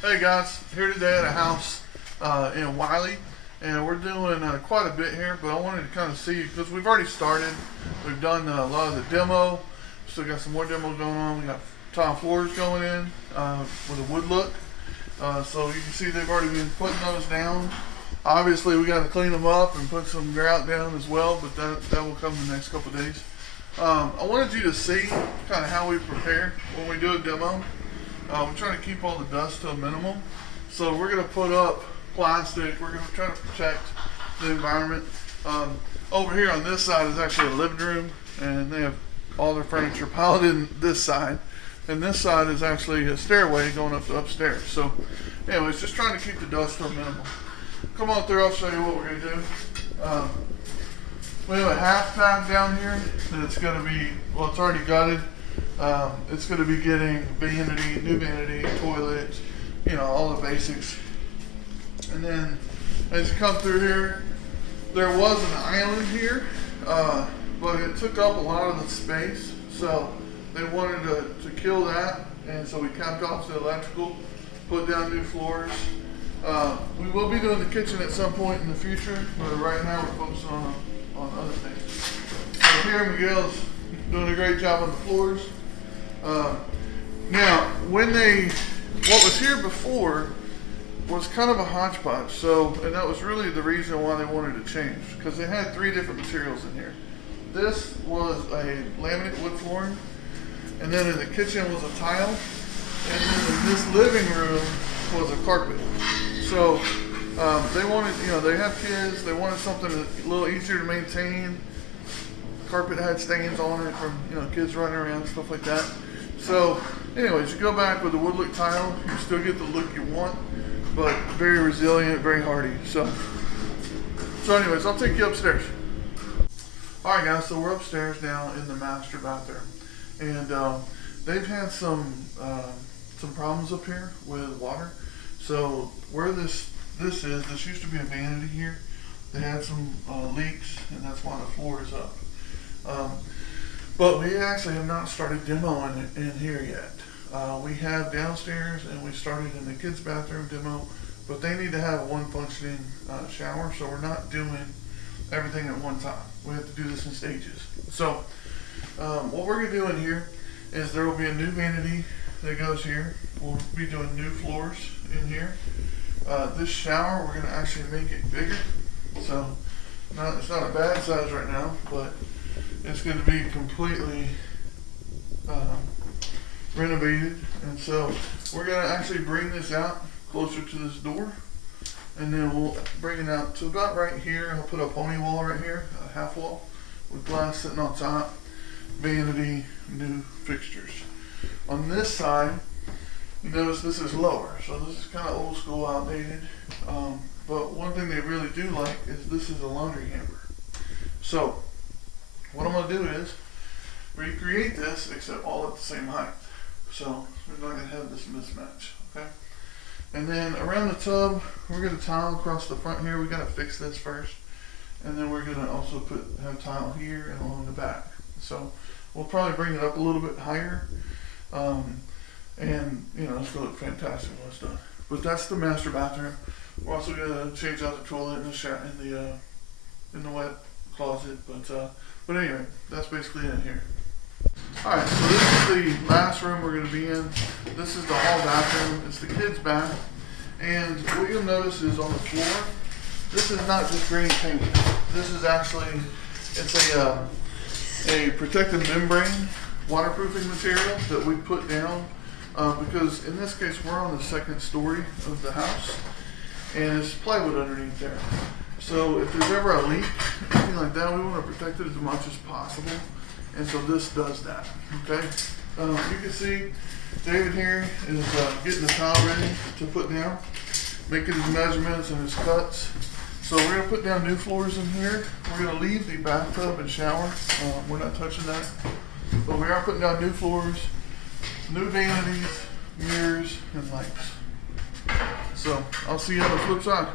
Hey guys, here today at a house in Wiley, and we're doing quite a bit here, but I wanted to kind of see, because we've already started. We've done a lot of the demo, still got some more demo going on. We got tile floors going in with a wood look. So you can see they've already been putting those down. Obviously we got to clean them up and put some grout down as well, but that will come in the next couple of days. I wanted you to see kind of how we prepare when we do a demo. We're trying to keep all the dust to a minimum. So we're going to put up plastic. We're going to try to protect the environment. Over here on this side is actually a living room, and they have all their furniture piled in this side. And this side is actually a stairway going up to upstairs. So anyways, just trying to keep the dust to a minimum. Come on through, I'll show you what we're going to do. We have a half pad down here that's going to be, well, it's already gutted. It's going to be getting vanity, new vanity, toilet, you know, all the basics. And then as you come through here, there was an island here, but it took up a lot of the space. So they wanted to kill that, and so we capped off the electrical, put down new floors. We will be doing the kitchen at some point in the future, but right now we're focusing on other things. So here Miguel's doing a great job on the floors. Now, what was here before was kind of a hodgepodge. So, and that was really the reason why they wanted to change, because they had 3 different materials in here. This was a laminate wood flooring, and then in the kitchen was a tile, and then in this living room was a carpet. So, they wanted, you know, they have kids, they wanted something a little easier to maintain. Carpet had stains on it from, you know, kids running around, stuff like that. So anyways, you go back with the wood look tile, you still get the look you want, but very resilient, very hardy. So anyways, I'll take you upstairs. Alright guys, so we're upstairs now in the master bathroom, and they've had some problems up here with water. So where this used to be a vanity here. They had some leaks, and that's why the floor is up. But we actually have not started demoing it in here yet. We have downstairs, and we started in the kids' bathroom demo, but they need to have one functioning shower, so we're not doing everything at one time. We have to do this in stages. So what we're going to do in here is there will be a new vanity that goes here. We'll be doing new floors in here. This shower, we're going to actually make it bigger. So it's not a bad size right now, but it's going to be completely renovated. And so we're going to actually bring this out closer to this door, and then we'll bring it out to about right here. I'll put a pony wall right here, a half wall with glass sitting on top, vanity, new fixtures. On this side, you notice this is lower, so this is kind of old school, outdated. But one thing they really do like is this is a laundry hamper. So what I'm going to do is recreate this, except all at the same height. So we're not going to have this mismatch, okay? And then around the tub, we're going to tile across the front here. We got to fix this first, and then we're going to also have tile here and along the back. So we'll probably bring it up a little bit higher, and you know, it's going to look fantastic when it's done. But that's the master bathroom. We're also going to change out the toilet and the shower in the wet closet. But anyway, that's basically it here. Alright, so this is the last room we're going to be in. This is the hall bathroom. It's the kids' bath. And what you'll notice is on the floor, this is not just green paint. This is actually, it's a protective membrane, waterproofing material that we put down. Because in this case, we're on the 2nd story of the house, and it's plywood underneath there. So if there's ever a leak, anything like that, we want to protect it as much as possible. And so this does that, okay? You can see David here is getting the tile ready to put down, making his measurements and his cuts. So we're going to put down new floors in here. We're going to leave the bathtub and shower. We're not touching that. But we are putting down new floors, new vanities, mirrors, and lights. So I'll see you on the flip side.